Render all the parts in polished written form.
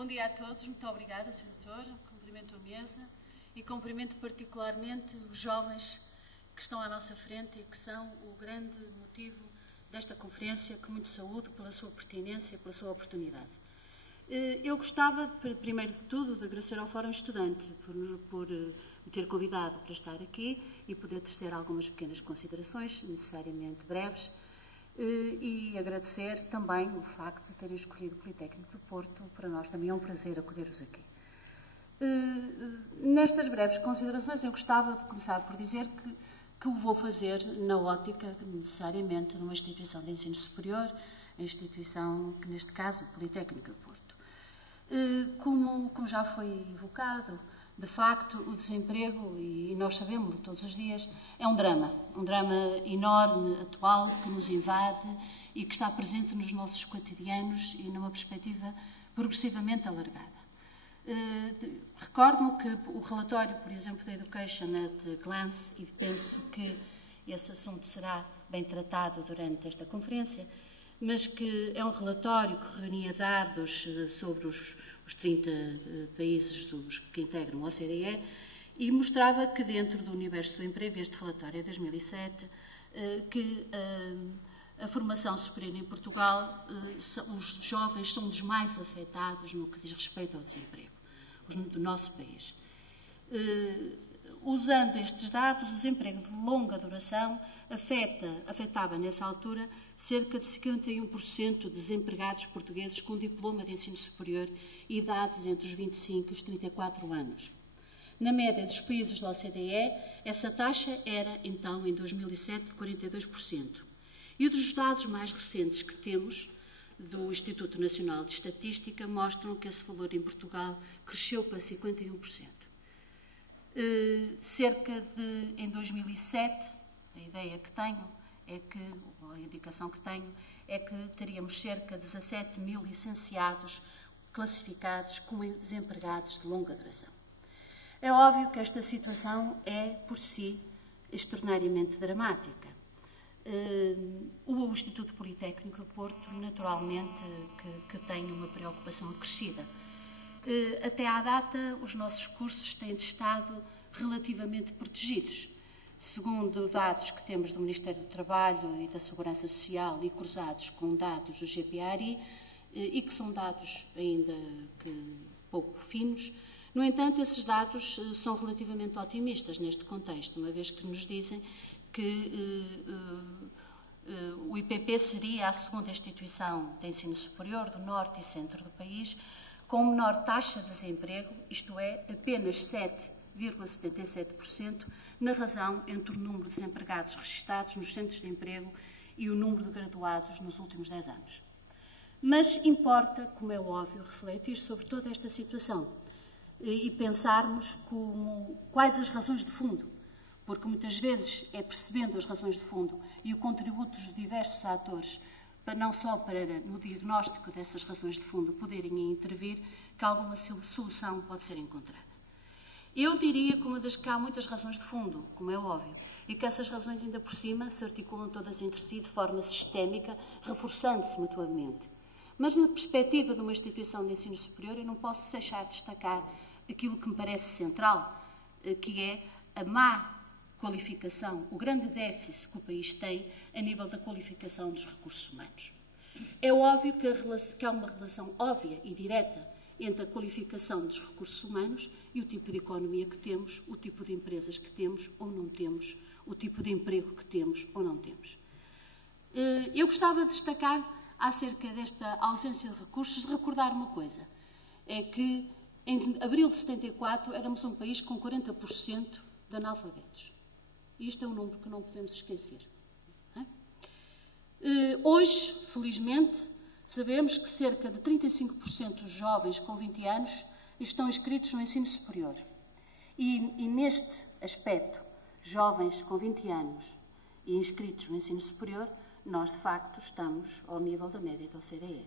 Bom dia a todos, muito obrigada, Sr. Doutor, cumprimento a mesa e cumprimento particularmente os jovens que estão à nossa frente e que são o grande motivo desta conferência, com muita saúde, pela sua pertinência e pela sua oportunidade. Eu gostava, primeiro de tudo, de agradecer ao Fórum Estudante por me ter convidado para estar aqui e poder tecer algumas pequenas considerações, necessariamente breves, e agradecer também o facto de terem escolhido o Politécnico do Porto. Para nós também é um prazer acolher-vos aqui. Nestas breves considerações, eu gostava de começar por dizer que o vou fazer na ótica, necessariamente, de uma instituição de ensino superior, a instituição que, neste caso, o Politécnico do Porto. Como já foi evocado, de facto, o desemprego, e nós sabemos todos os dias, é um drama enorme, atual, que nos invade e que está presente nos nossos cotidianos e numa perspectiva progressivamente alargada. Recordo-me que o relatório, por exemplo, da Education at Glance, e penso que esse assunto será bem tratado durante esta conferência, mas que é um relatório que reunia dados sobre os 30 países que integram o OCDE e mostrava que dentro do universo do emprego, este relatório é de 2007, que a formação superior em Portugal, os jovens são dos mais afetados no que diz respeito ao desemprego do nosso país. Usando estes dados, o desemprego de longa duração afetava, nessa altura, cerca de 51% de desempregados portugueses com diploma de ensino superior e idades entre os 25 e os 34 anos. Na média dos países da OCDE, essa taxa era, então, em 2007, de 42%. E os dados mais recentes que temos, do Instituto Nacional de Estatística, mostram que esse valor em Portugal cresceu para 51%. Em 2007, a ideia que tenho a indicação que tenho é que teríamos cerca de 17 mil licenciados classificados como desempregados de longa duração. É óbvio que esta situação é, por si, extraordinariamente dramática. O Instituto Politécnico do Porto, naturalmente, que tem uma preocupação acrescida. Até à data, os nossos cursos têm estado relativamente protegidos. Segundo dados que temos do Ministério do Trabalho e da Segurança Social e cruzados com dados do GPARI, e que são dados ainda pouco finos, no entanto, esses dados são relativamente otimistas neste contexto, uma vez que nos dizem que o IPP seria a segunda instituição de ensino superior do norte e centro do país com menor taxa de desemprego, isto é, apenas 7,77%, na razão entre o número de desempregados registados nos centros de emprego e o número de graduados nos últimos 10 anos. Mas importa, como é óbvio, refletir sobre toda esta situação e pensarmos quais as razões de fundo, porque muitas vezes é percebendo as razões de fundo e o contributo dos diversos atores, não só para, no diagnóstico dessas razões de fundo, poderem intervir, que alguma solução pode ser encontrada. Eu diria que há muitas razões de fundo, como é óbvio, e que essas razões, ainda por cima, se articulam todas entre si de forma sistémica, reforçando-se mutuamente. Mas, na perspectiva de uma instituição de ensino superior, eu não posso deixar de destacar aquilo que me parece central, que é a má qualificação, o grande déficit que o país tem a nível da qualificação dos recursos humanos. É óbvio que há uma relação óbvia e direta entre a qualificação dos recursos humanos e o tipo de economia que temos, o tipo de empresas que temos ou não temos, o tipo de emprego que temos ou não temos. Eu gostava de destacar, acerca desta ausência de recursos, de recordar uma coisa, é que em abril de 74 éramos um país com 40% de analfabetos. Isto é um número que não podemos esquecer. Hoje, felizmente, sabemos que cerca de 35% dos jovens com 20 anos estão inscritos no ensino superior. E neste aspecto, jovens com 20 anos e inscritos no ensino superior, nós, de facto, estamos ao nível da média da OCDE.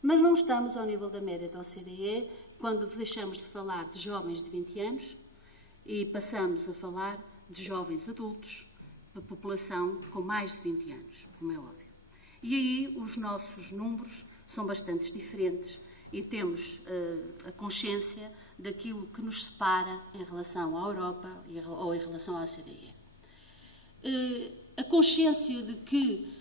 Mas não estamos ao nível da média da OCDE quando deixamos de falar de jovens de 20 anos e passamos a falar de jovens adultos, da população com mais de 20 anos, como é óbvio. E aí os nossos números são bastante diferentes e temos a consciência daquilo que nos separa em relação à Europa ou em relação à OCDE. A consciência de que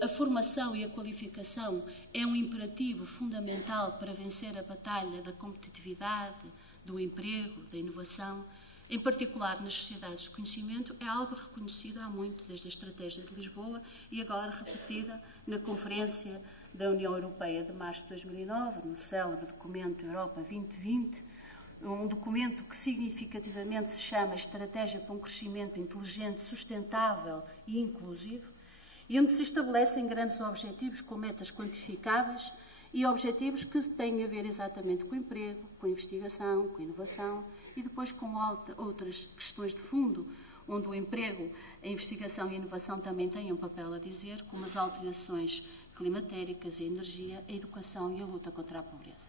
a formação e a qualificação é um imperativo fundamental para vencer a batalha da competitividade, do emprego, da inovação, em particular nas sociedades de conhecimento, é algo reconhecido há muito, desde a Estratégia de Lisboa e agora repetida na Conferência da União Europeia de março de 2009, no célebre documento Europa 2020, um documento que significativamente se chama Estratégia para um Crescimento Inteligente, Sustentável e Inclusivo, e onde se estabelecem grandes objetivos com metas quantificáveis e objetivos que têm a ver exatamente com o emprego, com a investigação, com a inovação e depois com outras questões de fundo, onde o emprego, a investigação e a inovação também têm um papel a dizer, como as alterações climatéricas, a energia, a educação e a luta contra a pobreza.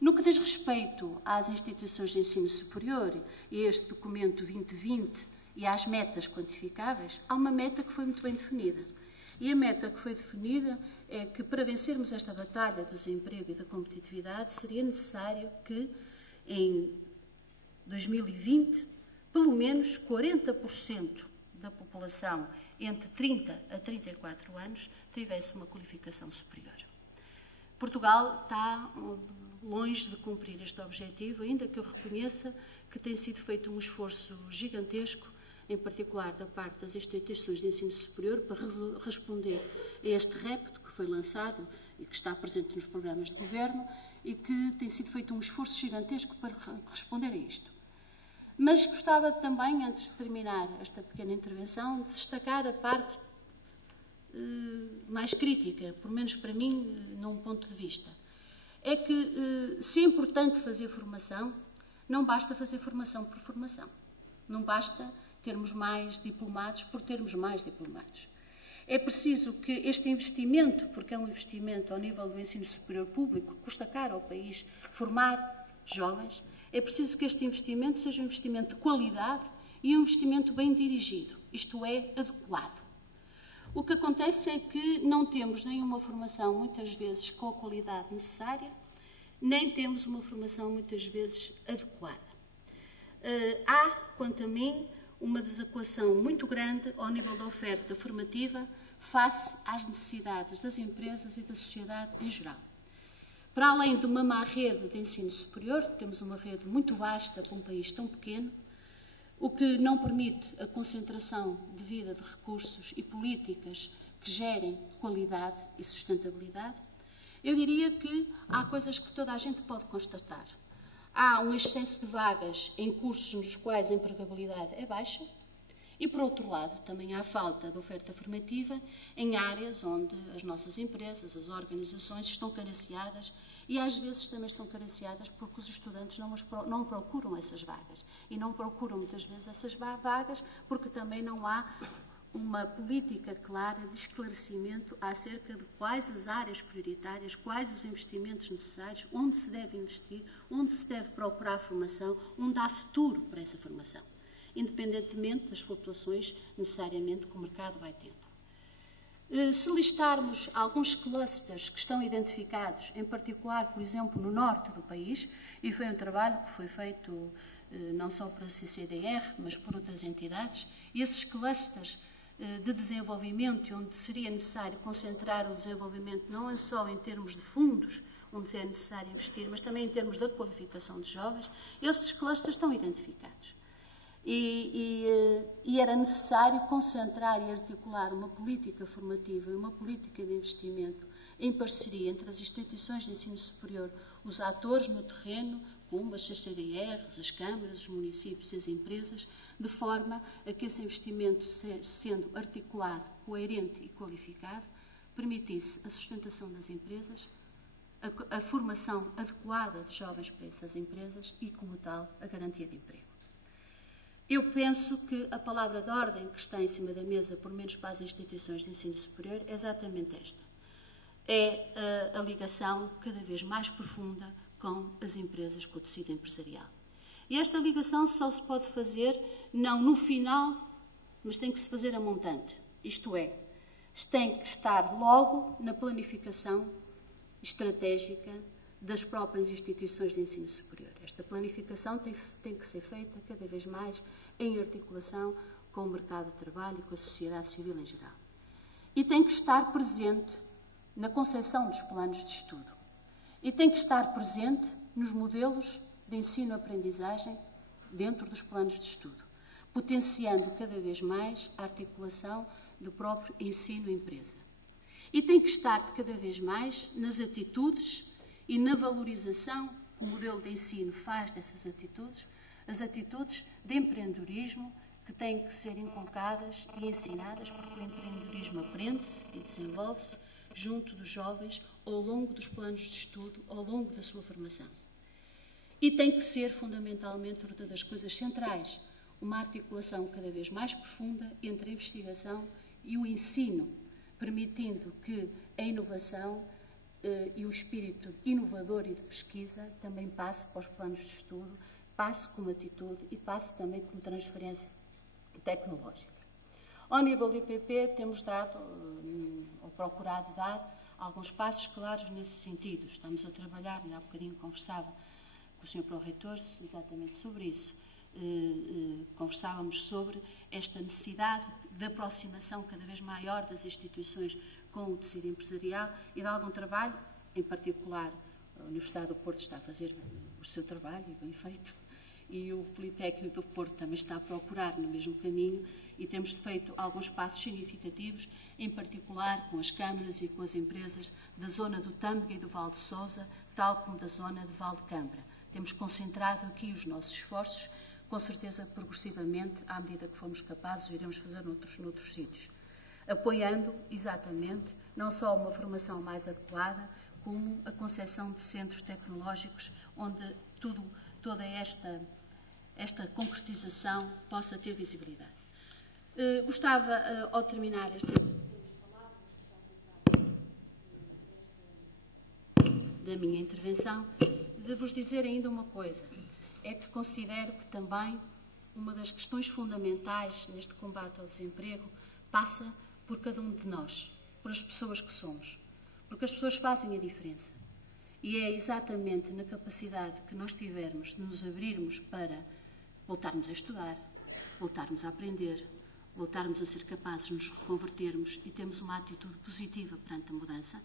No que diz respeito às instituições de ensino superior e este documento 2020 e às metas quantificáveis, há uma meta que foi muito bem definida. E a meta que foi definida é que, para vencermos esta batalha do desemprego e da competitividade, seria necessário que, em 2020, pelo menos 40% da população entre 30 a 34 anos tivesse uma qualificação superior. Portugal está longe de cumprir este objetivo, ainda que eu reconheça que tem sido feito um esforço gigantesco, em particular da parte das instituições de ensino superior, para responder a este repto que foi lançado e que está presente nos programas de governo e que tem sido feito um esforço gigantesco para responder a isto. Mas gostava também, antes de terminar esta pequena intervenção, de destacar a parte mais crítica, pelo menos para mim, num ponto de vista. É que, se é importante fazer formação, não basta fazer formação por formação. Não basta termos mais diplomados por termos mais diplomados. É preciso que este investimento, porque é um investimento ao nível do ensino superior público, custa caro ao país formar jovens, é preciso que este investimento seja um investimento de qualidade e um investimento bem dirigido, isto é, adequado. O que acontece é que não temos nenhuma formação, muitas vezes, com a qualidade necessária, nem temos uma formação, muitas vezes, adequada. Há, quanto a mim, uma desadequação muito grande ao nível da oferta formativa face às necessidades das empresas e da sociedade em geral. Para além de uma má rede de ensino superior, temos uma rede muito vasta para um país tão pequeno, o que não permite a concentração devida de recursos e políticas que gerem qualidade e sustentabilidade. Eu diria que há coisas que toda a gente pode constatar. Há um excesso de vagas em cursos nos quais a empregabilidade é baixa e, por outro lado, também há falta de oferta formativa em áreas onde as nossas empresas, as organizações estão carenciadas e às vezes também estão carenciadas porque os estudantes não procuram essas vagas e não procuram muitas vezes essas vagas porque também não há uma política clara de esclarecimento acerca de quais as áreas prioritárias, quais os investimentos necessários, onde se deve investir, onde se deve procurar formação, onde há futuro para essa formação, independentemente das flutuações necessariamente que o mercado vai tendo. Se listarmos alguns clusters que estão identificados, em particular, por exemplo, no norte do país, e foi um trabalho que foi feito não só pela CCDR, mas por outras entidades, e esses clusters de desenvolvimento, onde seria necessário concentrar o desenvolvimento não é só em termos de fundos, onde é necessário investir, mas também em termos da qualificação de jovens, esses clusters estão identificados. E era necessário concentrar e articular uma política formativa e uma política de investimento em parceria entre as instituições de ensino superior, os atores no terreno, como as CCDRs, as câmaras, os municípios e as empresas, de forma a que esse investimento, sendo articulado, coerente e qualificado, permitisse a sustentação das empresas, a formação adequada de jovens para essas empresas e, como tal, a garantia de emprego. Eu penso que a palavra de ordem que está em cima da mesa, por menos para as instituições de ensino superior, é exatamente esta. É a ligação cada vez mais profunda com as empresas, com o tecido empresarial. E esta ligação só se pode fazer, não no final, mas tem que se fazer a montante. Isto é, tem que estar logo na planificação estratégica das próprias instituições de ensino superior. Esta planificação tem que ser feita cada vez mais em articulação com o mercado de trabalho e com a sociedade civil em geral. E tem que estar presente na concepção dos planos de estudo. E tem que estar presente nos modelos de ensino-aprendizagem dentro dos planos de estudo, potenciando cada vez mais a articulação do próprio ensino-empresa. E tem que estar cada vez mais nas atitudes e na valorização que o modelo de ensino faz dessas atitudes, as atitudes de empreendedorismo que têm que ser inculcadas e ensinadas, porque o empreendedorismo aprende-se e desenvolve-se junto dos jovens ao longo dos planos de estudo, ao longo da sua formação. E tem que ser, fundamentalmente, outra das coisas centrais, uma articulação cada vez mais profunda entre a investigação e o ensino, permitindo que a inovação e o espírito inovador e de pesquisa também passe para os planos de estudo, passe como atitude e passe também como transferência tecnológica. Ao nível do IPP, temos dado, ou procurado dar, alguns passos claros nesse sentido. Estamos a trabalhar, e há bocadinho conversava com o Sr. Pró-Reitor exatamente sobre isso. Conversávamos sobre esta necessidade de aproximação cada vez maior das instituições com o tecido empresarial e de algum trabalho, em particular a Universidade do Porto está a fazer o seu trabalho, e bem feito, e o Politécnico do Porto também está a procurar no mesmo caminho, e temos feito alguns passos significativos, em particular com as câmaras e com as empresas da zona do Tâmega e do Val de Sousa, tal como da zona de Val de Câmara. Temos concentrado aqui os nossos esforços, com certeza progressivamente, à medida que formos capazes, iremos fazer noutros sítios, apoiando exatamente não só uma formação mais adequada, como a concepção de centros tecnológicos onde toda esta concretização possa ter visibilidade. Gostava, ao terminar da minha intervenção, de vos dizer ainda uma coisa. É que considero que também uma das questões fundamentais neste combate ao desemprego passa por cada um de nós, por as pessoas que somos, porque as pessoas fazem a diferença. E é exatamente na capacidade que nós tivermos de nos abrirmos para voltarmos a estudar, voltarmos a aprender, voltarmos a ser capazes de nos reconvertermos e termos uma atitude positiva perante a mudança,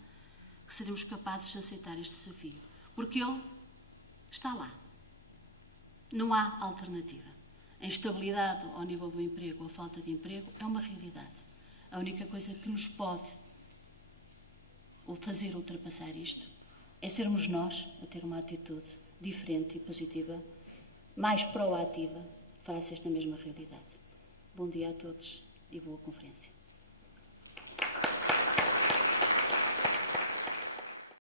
que seremos capazes de aceitar este desafio. Porque ele está lá. Não há alternativa. A instabilidade ao nível do emprego, ou a falta de emprego, é uma realidade. A única coisa que nos pode fazer ultrapassar isto é sermos nós a ter uma atitude diferente e positiva, mais proativa, face a esta mesma realidade. Bom dia a todos e boa conferência.